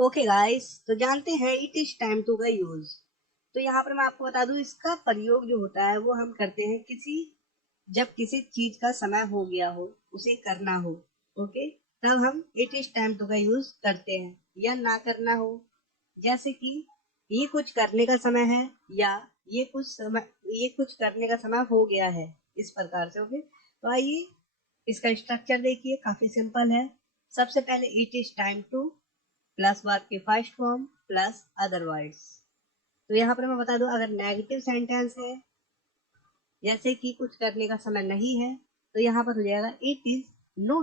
Okay guys, तो जानते हैं इट इज टाइम टू का यूज। तो यहाँ पर मैं आपको बता दूं, इसका प्रयोग जो होता है वो हम करते हैं जब किसी चीज का समय हो गया हो, उसे करना हो। ओके, तब हम इट इज टाइम टू का यूज करते हैं, या ना करना हो, जैसे कि ये कुछ करने का समय है, या ये कुछ करने का समय हो गया है, इस प्रकार से। ओके, तो आइए इसका स्ट्रक्चर देखिए, काफी सिंपल है। सबसे पहले it is time to plus verb की फर्स्ट फॉर्म प्लस अदरवाइज। तो यहाँ पर मैं बता दूं, अगर नेगेटिव सेंटेंस है, जैसे कि कुछ करने का समय नहीं है, तो यहाँ पर हो जाएगा it is no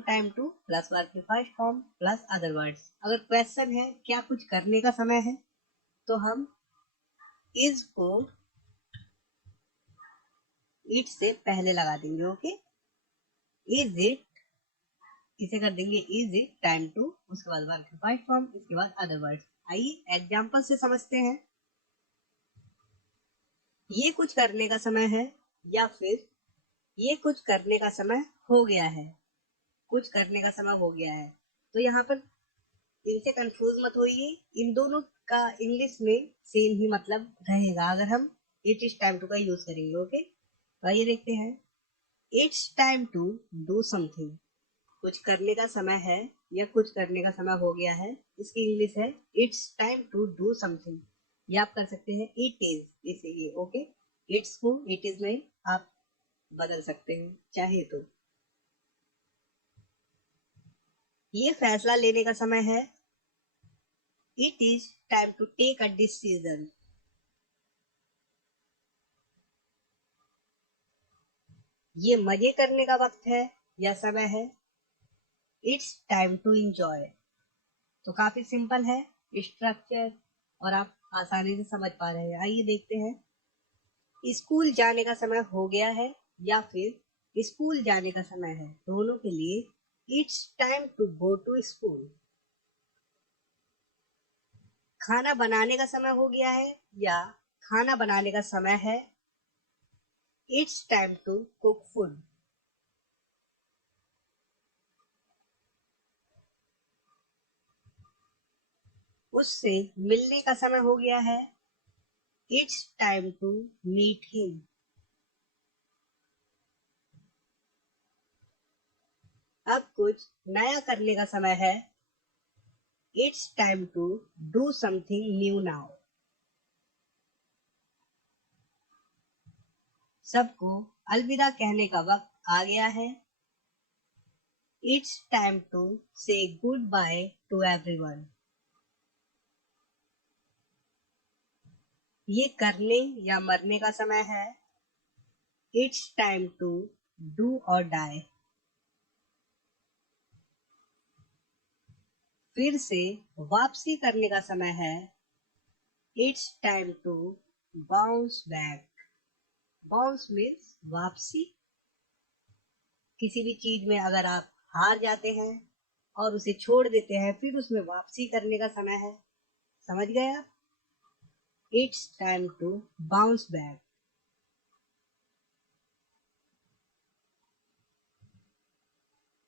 time to plus verb की फर्स्ट फॉर्म प्लस अदरवाइज। अगर क्वेश्चन है क्या कुछ करने का समय है, तो हम इज को इट से पहले लगा देंगे। ओके, इज इट, इसे कर देंगे इज इट टाइम टू, उसके बाद वर्ब की फर्स्ट फॉर्म, इसके बाद अदरवाइज। आइए एग्जांपल से समझते हैं। ये कुछ करने का समय है, या फिर ये कुछ करने का समय हो गया है। कुछ करने का समय हो गया है, तो यहाँ पर इनसे कंफ्यूज मत होइए, इन दोनों का इंग्लिश में सेम ही मतलब रहेगा अगर हम इट इज टाइम टू का यूज करेंगे। ओके, तो आइए देखते हैं। It's time to do something, कुछ करने का समय है या कुछ करने का समय हो गया है, इसकी इंग्लिश है it's time to do something. या आप कर सकते हैं इट इज, इसे ये। ओके, इट्स को इट इज में आप बदल सकते हैं चाहे तो। ये फैसला लेने का समय है, it is time to take a decision. ये मजे करने का वक्त है या समय है, इट्स टाइम टू इंजॉय। तो काफी सिंपल है स्ट्रक्चर, और आप आसानी से समझ पा रहे हैं। आइए देखते हैं। स्कूल जाने का समय हो गया है, या फिर स्कूल जाने का समय है, दोनों के लिए it's time to go to school. खाना बनाने का समय हो गया है, या खाना बनाने का समय है, it's time to cook food. उससे मिलने का समय हो गया है, it's time to meet him. अब कुछ नया करने का समय है, it's time to do something new now. सबको अलविदा कहने का वक्त आ गया है, it's time to say good bye to everyone. ये करने या मरने का समय है, इट्स टाइम टू डू और डाई। फिर से वापसी करने का समय है, it's time to bounce back. Bounce means वापसी। किसी भी चीज में अगर आप हार जाते हैं और उसे छोड़ देते हैं, फिर उसमें वापसी करने का समय है। समझ गए आप? It's time to bounce back.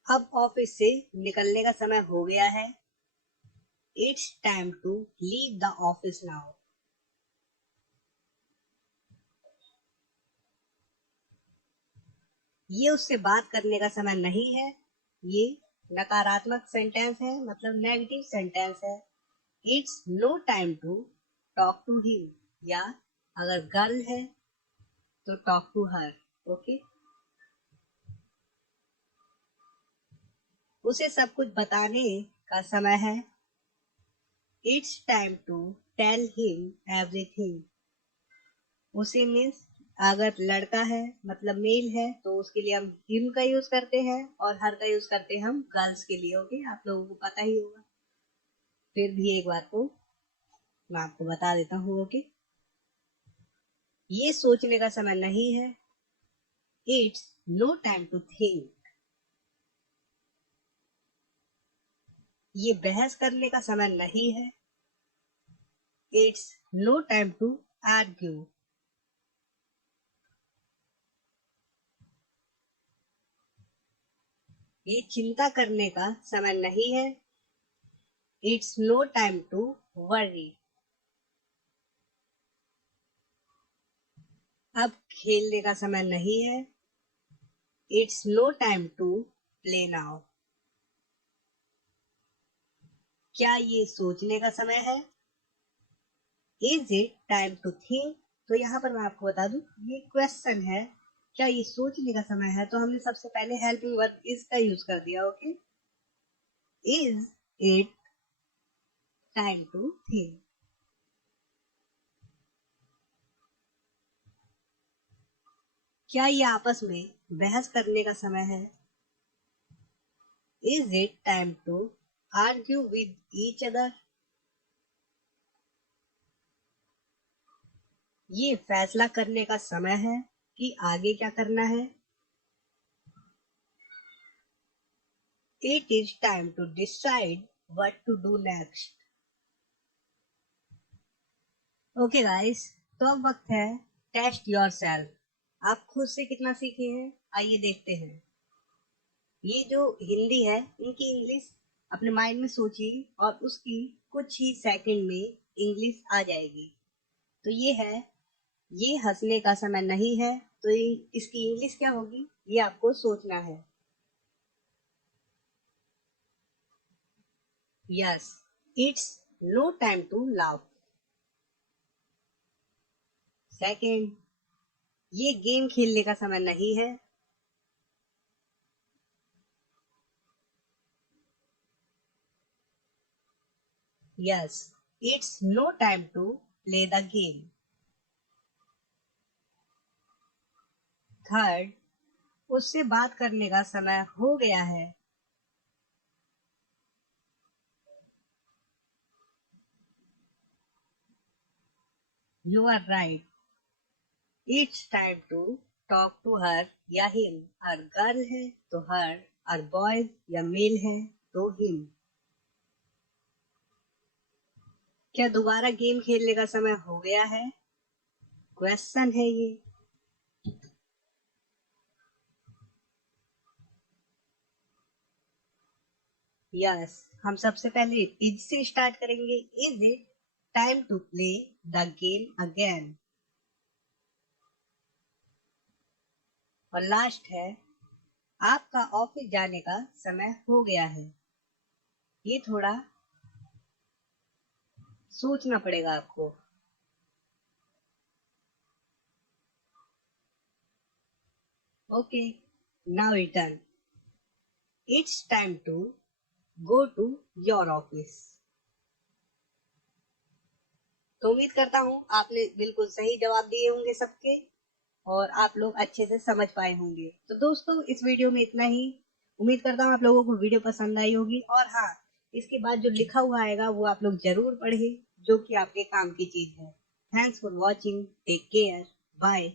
अब ऑफिस से निकलने का समय हो गया है, it's time to leave the office now. ये उससे बात करने का समय नहीं है, ये नकारात्मक सेंटेंस है, मतलब नेगेटिव सेंटेंस है। It's no time to talk to him, या अगर गर्ल है तो टॉक टू हर। ओके, उसे सब कुछ बताने का समय है, it's time to tell him everything. उसे मीन्स अगर लड़का है, मतलब मेल है, तो उसके लिए हम हिम का यूज करते हैं, और हर का यूज करते हैं हम गर्ल्स के लिए। ओके, आप लोगों को पता ही होगा। फिर भी एक बार को मैं आपको बता देता हूँ। ओके, ये सोचने का समय नहीं है, it's no time to think. ये बहस करने का समय नहीं है, it's no time to argue. ये चिंता करने का समय नहीं है। It's no time to worry. अब खेलने का समय नहीं है। It's no time to play now. क्या ये सोचने का समय है? Is it time to think? तो यहाँ पर मैं आपको बता दूं, ये क्वेश्चन है, क्या ये सोचने का समय है? तो हमने सबसे पहले हेल्पिंग वर्ब इज का यूज कर दिया। Okay, is it time to think? क्या ये आपस में बहस करने का समय है? Is it time to argue with each other? ये फैसला करने का समय है कि आगे क्या करना है। It is time to decide what to do next. Okay guys, तो अब वक्त है टेस्ट योरसेल्फ। आप खुद से कितना सीखे हैं, आइए देखते हैं। ये जो हिंदी है, इनकी इंग्लिश अपने माइंड में सोचिए और उसकी कुछ ही सेकंड में इंग्लिश आ जाएगी। तो ये है, ये हंसने का समय नहीं है, तो इसकी इंग्लिश क्या होगी, ये आपको सोचना है। Yes, it's no time to laugh. Second, ये गेम खेलने का समय नहीं है। Yes, it's no time to play the game. Third, उससे बात करने का समय हो गया है। You are right, it's time to talk to her या हिम। अगर गर्ल है तो हर, और बॉयज या मेल है तो हिम। क्या दोबारा गेम खेलने का समय हो गया है? क्वेश्चन है ये। यस, हम सबसे पहले इज से स्टार्ट करेंगे। Is it time to play the game again? और लास्ट है, आपका ऑफिस जाने का समय हो गया है। ये थोड़ा सोचना पड़ेगा आपको। Okay, now return. It's time to go to your office. तो उम्मीद करता हूँ आपने बिल्कुल सही जवाब दिए होंगे सबके, और आप लोग अच्छे से समझ पाए होंगे। तो दोस्तों, इस वीडियो में इतना ही। उम्मीद करता हूँ आप लोगों को वीडियो पसंद आई होगी, और हाँ, इसके बाद जो लिखा हुआ आएगा वो आप लोग जरूर पढ़ें, जो कि आपके काम की चीज है। Thanks for watching, take care, bye.